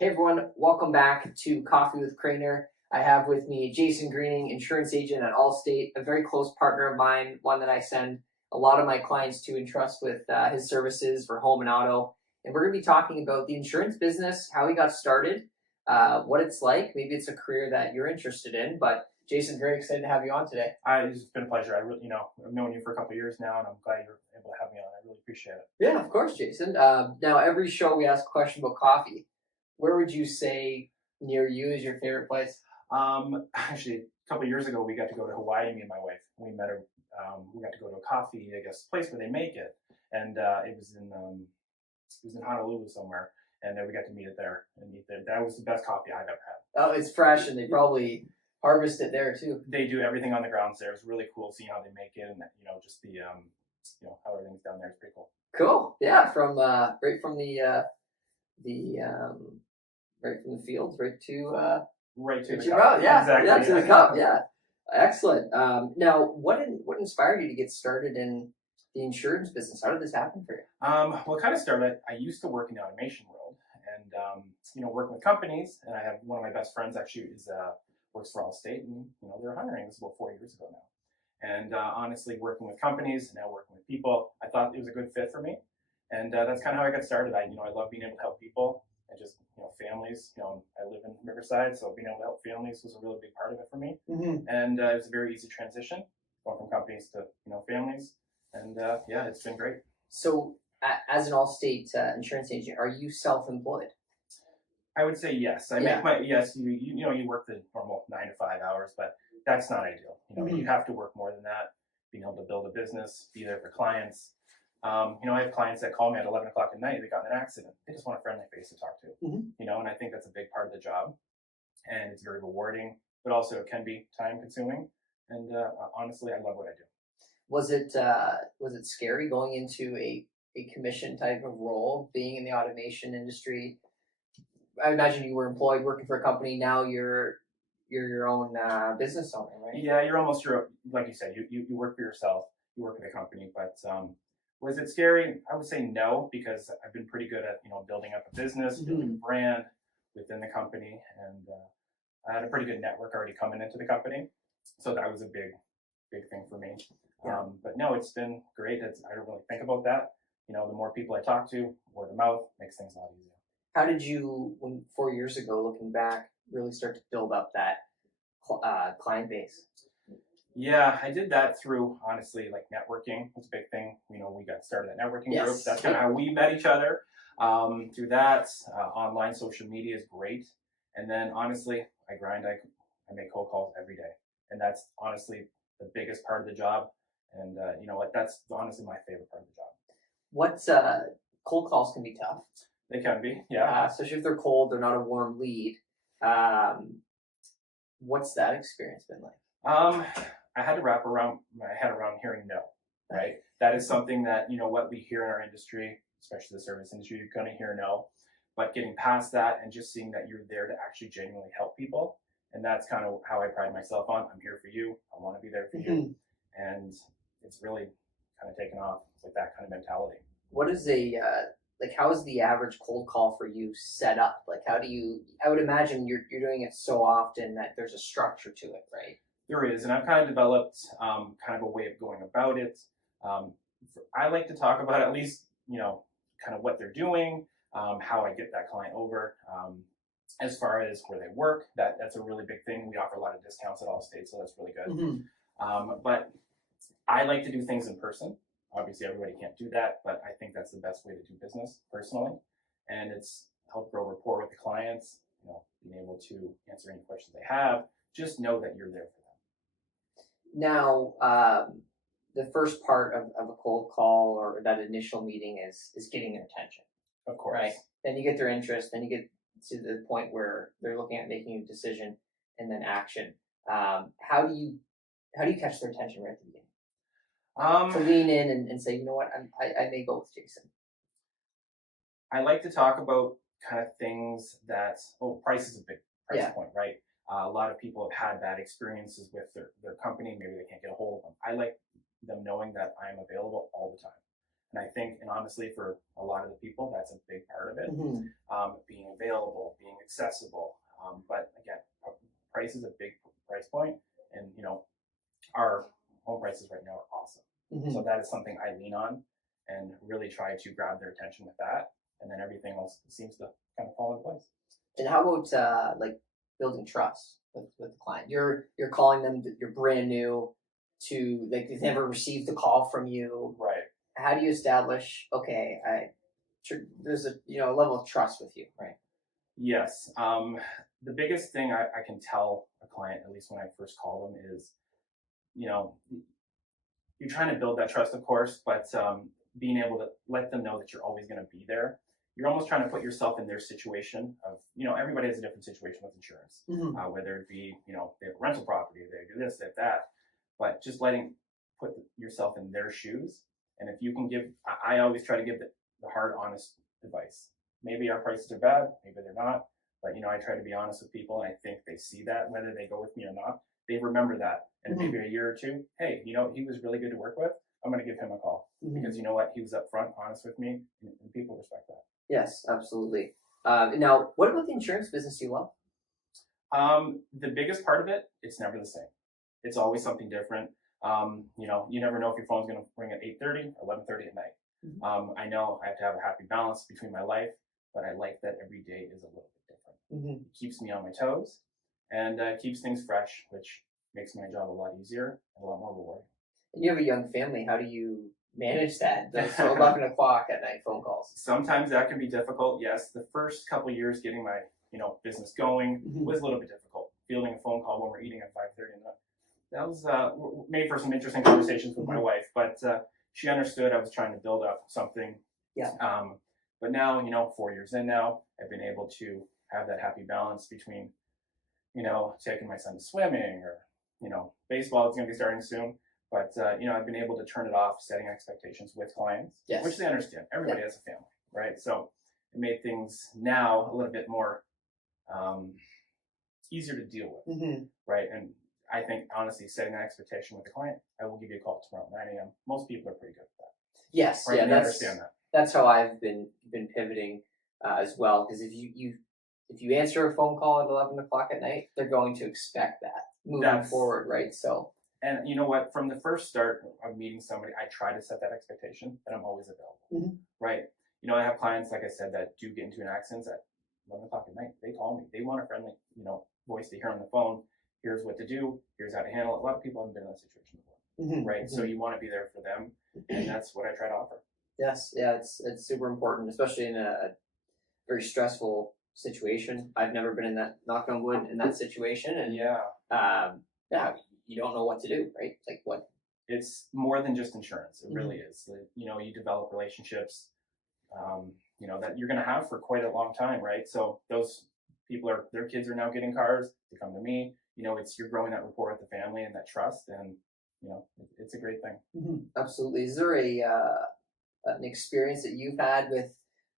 Hey everyone, welcome back to Coffee with Craner. I have with me Jason Greening, insurance agent at Allstate, a very close partner of mine, one that I send a lot of my clients to and trust with his services for home and auto. And we're going to be talking about the insurance business, how he got started, what it's like. Maybe it's a career that you're interested in, but Jason, very excited to have you on today. It's been a pleasure. I've known you for a couple of years now, and I'm glad you're able to have me on. I really appreciate it. Yeah, of course, Jason. Now, every show we ask a question about coffee. Where would you say near you is your favorite place? Actually, a couple of years ago, we got to go to Hawaii. Me and my wife. We met her. We got to go to a coffee, place where they make it, and it was in Honolulu somewhere, and we got to meet it there and eat there. That was the best coffee I've ever had. Oh, it's fresh, and they probably harvest it there too. They do everything on the grounds there. It's really cool seeing how they make it, and just the how everything's down there is pretty cool. Cool. Yeah, from right from the right from the fields, right to the cup. Yeah, exactly. Yeah, to the cup. Yeah, excellent. Now, what inspired you to get started in the insurance business? How did this happen for you? Well, it kind of started. I used to work in the automation world, and working with companies. And I have one of my best friends actually works for Allstate, and they're hiring. This was about 4 years ago now. And honestly, working with companies, now working with people, I thought it was a good fit for me. And that's kind of how I got started. I love being able to help people and just, families. I live in Riverside, so being able to help families was a really big part of it for me. Mm-hmm. And it was a very easy transition going from companies to, families. And it's been great. So as an Allstate insurance agent, are you self-employed? I would say yes. You work the normal 9 to 5 hours, but that's not ideal. Mm-hmm. You have to work more than that, being able to build a business, be there for clients. I have clients that call me at 11 o'clock at night. They got in an accident. They just want a friendly face to talk to. Mm-hmm. And I think that's a big part of the job, and it's very rewarding, but also it can be time consuming. And honestly, I love what I do. Was it scary going into a commission type of role, being in the automation industry? I imagine you were employed working for a company. Now you're your own business owner, right? Yeah, you're almost like you said. You work for yourself. You work for the company, but was it scary? I would say no, because I've been pretty good at building up a business, building a brand within the company, and I had a pretty good network already coming into the company, so that was a big thing for me. Yeah. But no, it's been great. I don't really think about that. The more people I talk to, word of mouth makes things a lot easier. How did you, 4 years ago, looking back, really start to build up that client base? Yeah, I did that through, honestly, like networking was a big thing. We got started at networking group. That's kind of how we met each other. Through that, online social media is great. And then, honestly, I grind. I make cold calls every day. And that's honestly the biggest part of the job. And you know what? That's honestly my favorite part of the job. Cold calls can be tough. They can be, yeah. Especially if they're cold, they're not a warm lead. What's that experience been like? I had to wrap my head around hearing no, right? That is something that, what we hear in our industry, especially the service industry, you're going to hear no. But getting past that and just seeing that you're there to actually genuinely help people. And that's kind of how I pride myself on. I'm here for you. I want to be there for you. And it's really kind of taken off with that kind of mentality. What is how is the average cold call for you set up? Like, I would imagine you're doing it so often that there's a structure to it, right? There is, and I've kind of developed kind of a way of going about it. I like to talk about at least, kind of what they're doing, how I get that client over. As far as where they work, that's a really big thing. We offer a lot of discounts at Allstate, so that's really good. But I like to do things in person. Obviously, everybody can't do that, but I think that's the best way to do business personally. And it's help grow rapport with the clients, being able to answer any questions they have. Just know that you're there for them. Now, the first part of a cold call or that initial meeting is getting their attention. Of course. Right? Then you get their interest, then you get to the point where they're looking at making a decision and then action. How do you catch their attention right at the beginning? To lean in and say, you know what, I may go with Jason. I like to talk about kind of things that, price is a big price point, right? A lot of people have had bad experiences with their company. Maybe they can't get a hold of them. I like them knowing that I'm available all the time. And I think, and honestly, for a lot of the people, that's a big part of it. Being available, being accessible. But again, price is a big price point, and our home prices right now are awesome. So that is something I lean on and really try to grab their attention with that, and then everything else seems to kind of fall in place. And how about like building trust with the client? You're calling them, you're brand new to, like, they've never received a call from you. Right. How do you establish, okay, there's a level of trust with you, right? Yes. The biggest thing I can tell a client, at least when I first call them, is, you're trying to build that trust, of course, but being able to let them know that you're always going to be there. You're almost trying to put yourself in their situation of, everybody has a different situation with insurance, whether it be, they have a rental property, they do this, they have that, but just put yourself in their shoes. And if you can I always try to give the hard, honest advice. Maybe our prices are bad, maybe they're not, but I try to be honest with people, and I think they see that whether they go with me or not. They remember that, and maybe a year or two, hey, he was really good to work with. I'm going to give him a call because you know what, he was upfront, honest with me, and people respect that. Yes, absolutely. Now, what about the insurance business do you love? The biggest part of it, it's never the same. It's always something different. You never know if your phone's going to ring at 8:30, 11:30 at night. I know I have to have a happy balance between my life, but I like that every day is a little bit different. It keeps me on my toes, and keeps things fresh, which makes my job a lot easier and a lot more rewarding. And you have a young family. How do you manage that? Those 11 o'clock at night phone calls. Sometimes that can be difficult. Yes, the first couple of years getting my business going was a little bit difficult. Fielding a phone call when we're eating at 5:30 in the night. That was made for some interesting conversations with my wife, but she understood I was trying to build up something. Yeah. But now, 4 years in now, I've been able to have that happy balance between, taking my son to swimming or, baseball is going to be starting soon. But, I've been able to turn it off, setting expectations with clients, which they understand. Everybody has a family, right? So it made things now a little bit more easier to deal with, right? And I think, honestly, setting an expectation with the client, I will give you a call tomorrow at 9 a.m. Most people are pretty good at that. Yes, right? yeah, They understand that. That's how I've been pivoting as well. Because if you answer a phone call at 11 o'clock at night, they're going to expect that moving forward, right? So. And you know what? From the first start of meeting somebody, I try to set that expectation that I'm always available, right? I have clients, like I said, that do get into an accident at 11 o'clock at night. They call me. They want a friendly, voice to hear on the phone. Here's what to do. Here's how to handle it. A lot of people haven't been in that situation before, right? So you want to be there for them, and that's what I try to offer. Yes, yeah, it's super important, especially in a very stressful situation. I've never been in that, knock on wood, in that situation, and you don't know what to do, right? Like what? It's more than just insurance. It really is. You develop relationships, that you're going to have for quite a long time, right? So those people their kids are now getting cars. They come to me. You're growing that rapport with the family and that trust, and it's a great thing. Absolutely. Is there an experience that you've had with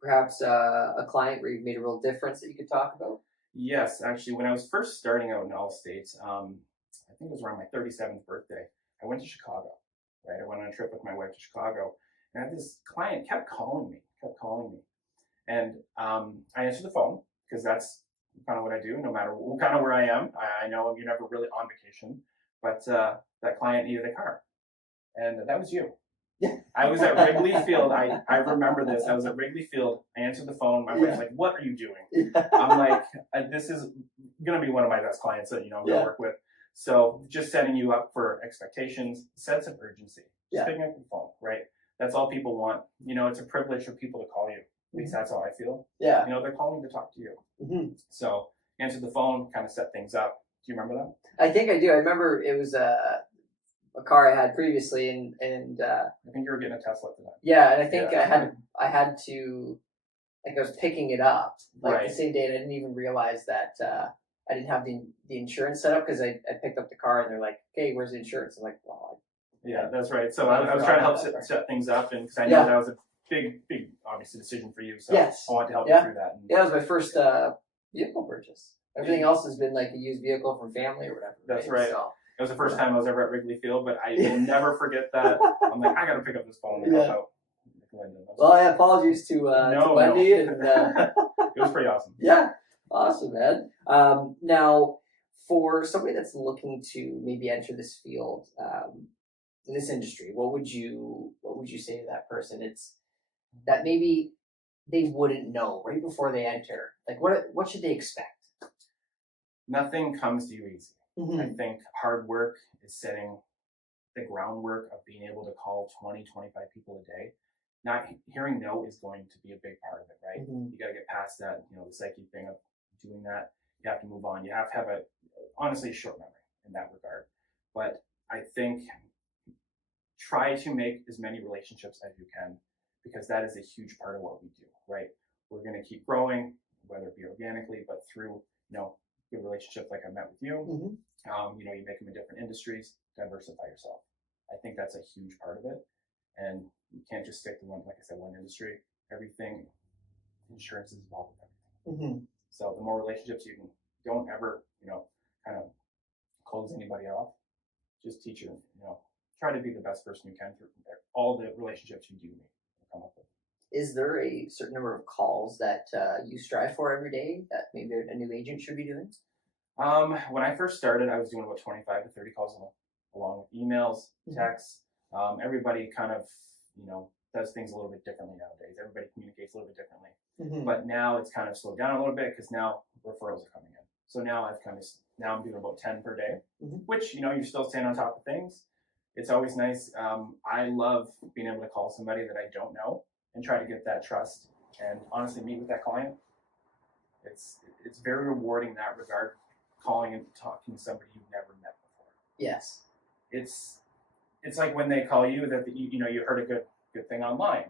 perhaps a client where you've made a real difference that you could talk about? Yes, actually, when I was first starting out in Allstate, I think it was around my 37th birthday, I went to Chicago, right? I went on a trip with my wife to Chicago, and I had this client kept calling me. And I answered the phone because that's kind of what I do, no matter kind of where I am. I know you're never really on vacation, but that client needed a car, and that was you. I was at Wrigley Field. I remember this. I was at Wrigley Field. I answered the phone. My wife's like, "What are you doing?" I'm like, "This is going to be one of my best clients that I'm going to work with." So just setting you up for expectations, sense of urgency, just picking up the phone, right? That's all people want. It's a privilege for people to call you. At least that's how I feel. Yeah. They're calling to talk to you. So answer the phone, kind of set things up. Do you remember that? I think I do. I remember it was a car I had previously, and I think you were getting a Tesla at the time. Yeah, and I think I had to, like, I was picking it up the same day, and I didn't even realize that I didn't have the insurance set up because I picked up the car and they're like, "Hey, where's the insurance?" I'm like, "Well, yeah, that's right." So I was trying to help set things up, and because I know that was a big, obviously, decision for you. So I wanted to help you through that. That was my first vehicle purchase. Everything else has been like a used vehicle from family or whatever. That's right. So, it was the first time I was ever at Wrigley Field, but I will never forget that. I'm like, I got to pick up this phone and help out. Well, apologies to Wendy. And, it was pretty awesome. Yeah. Awesome, man. Now, for somebody that's looking to maybe enter this field, in this industry, what would you say to that person? It's that maybe they wouldn't know right before they enter. Like, what should they expect? Nothing comes to you easy. Mm-hmm. I think hard work is setting the groundwork of being able to call 20, 25 people a day. Not hearing no is going to be a big part of it, right? Mm-hmm. You got to get past that, the psyche thing of doing that. You have to move on. You have to have honestly, a short memory in that regard. But I think try to make as many relationships as you can, because that is a huge part of what we do, right? We're going to keep growing, whether it be organically, but through, good relationships like I met with you. Mm-hmm. You make them in different industries, diversify yourself. I think that's a huge part of it. And you can't just stick to one, like I said, one industry. Everything, insurance is involved with everything. Mm-hmm. So the more relationships you can, don't ever, kind of close anybody off. Just teach your, try to be the best person you can through all the relationships you do need to come up with. Is there a certain number of calls that you strive for every day that maybe a new agent should be doing? When I first started, I was doing about 25 to 30 calls along with emails, texts. Everybody kind of, does things a little bit differently nowadays. Everybody communicates a little bit differently. Mm-hmm. But now it's kind of slowed down a little bit because now referrals are coming in. So now I'm doing about 10 per day, which, you're still staying on top of things. It's always nice. I love being able to call somebody that I don't know and try to get that trust and honestly meet with that client. It's very rewarding in that regard, calling and talking to somebody you've never met before. Yes. It's like when they call you that you heard a good thing online.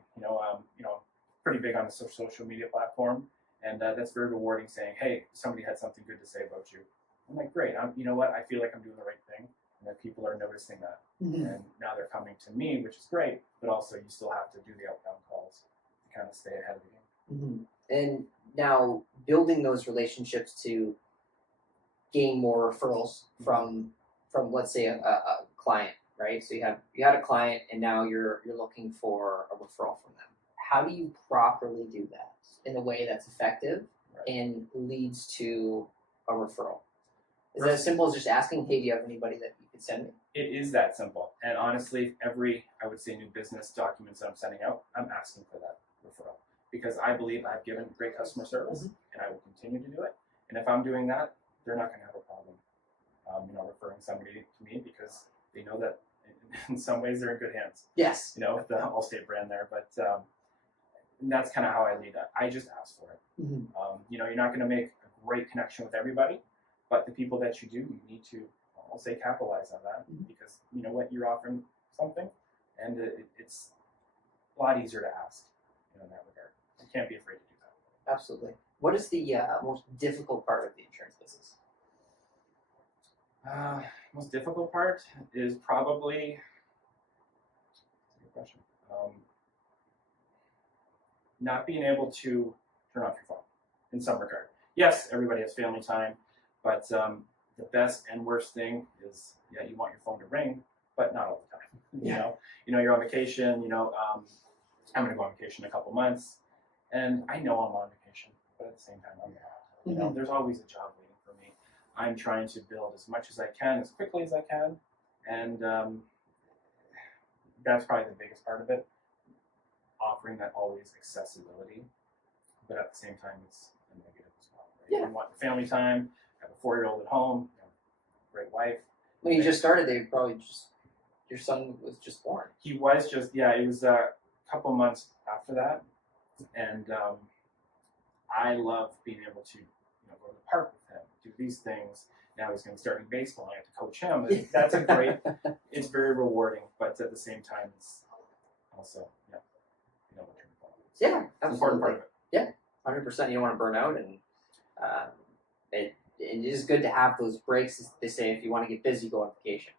Pretty big on the social media platform, and that's very rewarding. Saying, hey, somebody had something good to say about you. I'm like, great. You know what? I feel like I'm doing the right thing, and that people are noticing that. Mm-hmm. And now they're coming to me, which is great. But also, you still have to do the outbound calls to kind of stay ahead of the game. Mm-hmm. And now building those relationships to gain more referrals from let's say a client, right? So you had a client, and now you're looking for a referral from them. How do you properly do that in a way that's effective and leads to a referral? Is that as simple as just asking, hey, do you have anybody that you could send me? It is that simple. And honestly, every, I would say, new business documents that I'm sending out, I'm asking for that referral. Because I believe I've given great customer service, and I will continue to do it. And if I'm doing that, they're not going to have a problem, referring somebody to me, because they know that in some ways they're in good hands. Yes. The Allstate brand there. But that's kind of how I lead that. I just ask for it. Mm-hmm. You're not going to make a great connection with everybody, but the people that you do, you need to, I'll say, capitalize on that, because you know what, you're offering something, and it's a lot easier to ask in that regard. You can't be afraid to do that. Absolutely. What is the most difficult part of the insurance business? Most difficult part is probably, that's a good question, not being able to turn off your phone in some regard. Yes, everybody has family time, but the best and worst thing is, you want your phone to ring, but not all the time. You're on vacation. I'm going to go on vacation in a couple months, and I know I'm on vacation, but at the same time, I'm not. There's always a job waiting for me. I'm trying to build as much as I can, as quickly as I can, and that's probably the biggest part of it. Offering that always accessibility, but at the same time, it's a negative as well. Right? Yeah. You want the family time. Have a 4-year-old at home. Great wife. When you just started, they probably your son was just born. He was just it was a couple months after that, and I love being able to go to the park with him, do these things. Now he's going to start in baseball. I have to coach him. That's a great. It's very rewarding, but at the same time, it's also Yeah, it's an important part of it. Yeah, 100%. You don't want to burn out, and it is good to have those breaks. They say if you want to get busy, go on vacation.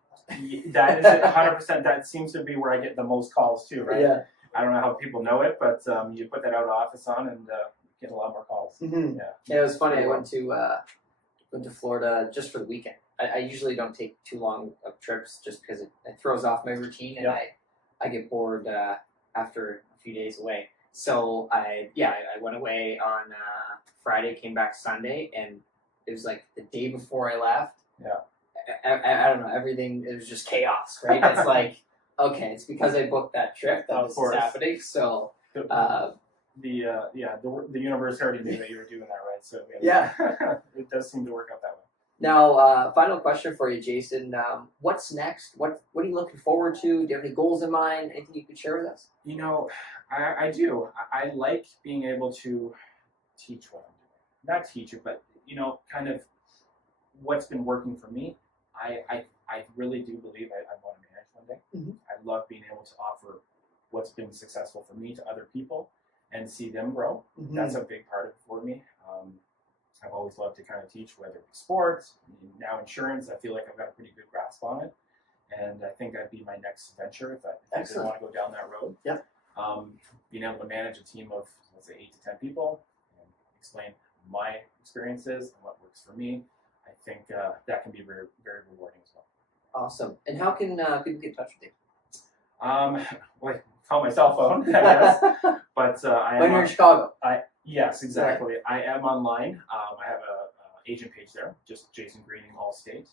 That is 100%. That seems to be where I get the most calls too, right? Yeah. I don't know how people know it, but you put that out of office on and get a lot more calls. Mm-hmm. Yeah, it was funny. I went to Florida just for the weekend. I usually don't take too long of trips just because it throws off my routine, and I get bored after a few days away. So I went away on Friday, came back Sunday, and it was like the day before I left. Yeah. I don't know, everything, it was just chaos, right? It's like, okay, it's because I booked that trip that this is happening. So the universe already knew that you were doing that, right? So yeah, it does seem to work out that way. Now, final question for you, Jason. What's next? What are you looking forward to? Do you have any goals in mind? Anything you could share with us? You know, I do. I like being able to teach what I'm doing. Not teach it, but kind of what's been working for me. I really do believe I want to manage one day. Mm-hmm. I love being able to offer what's been successful for me to other people and see them grow. Mm-hmm. That's a big part of it for me. I've always loved to kind of teach, whether it be sports, now insurance. I feel like I've got a pretty good grasp on it, and I think that'd be my next venture if I did want to go down that road. Yeah. Being able to manage a team of, let's say, 8 to 10 people and explain my experiences and what works for me, I think that can be very, very rewarding as well. Awesome. And how can people get in touch with you? Well, call my cell phone, I guess. But when you're in Chicago. Yes, exactly. Right. I am online. I have a agent page there, just Jason Greening, Allstate.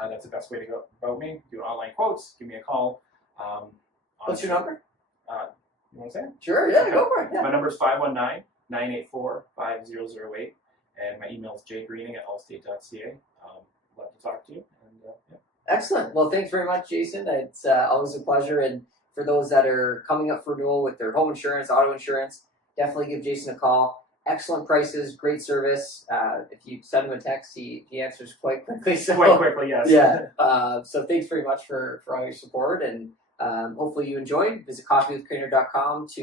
That's the best way to go about me. Do online quotes. Give me a call. What's your number? You want to say it? Sure. Yeah, go for it. Yeah. My number is 519-984-5008, and my email is jgreening@allstate.ca. Love to talk to you. And yeah. Excellent. Well, thanks very much, Jason. It's always a pleasure. And for those that are coming up for renewal with their home insurance, auto insurance, definitely give Jason a call. Excellent prices, great service. If you send him a text, he answers quite quickly. So, quite quickly, yes. Yeah. So thanks very much for all your support, and hopefully you enjoyed. Visit coffeewithcrainer.com to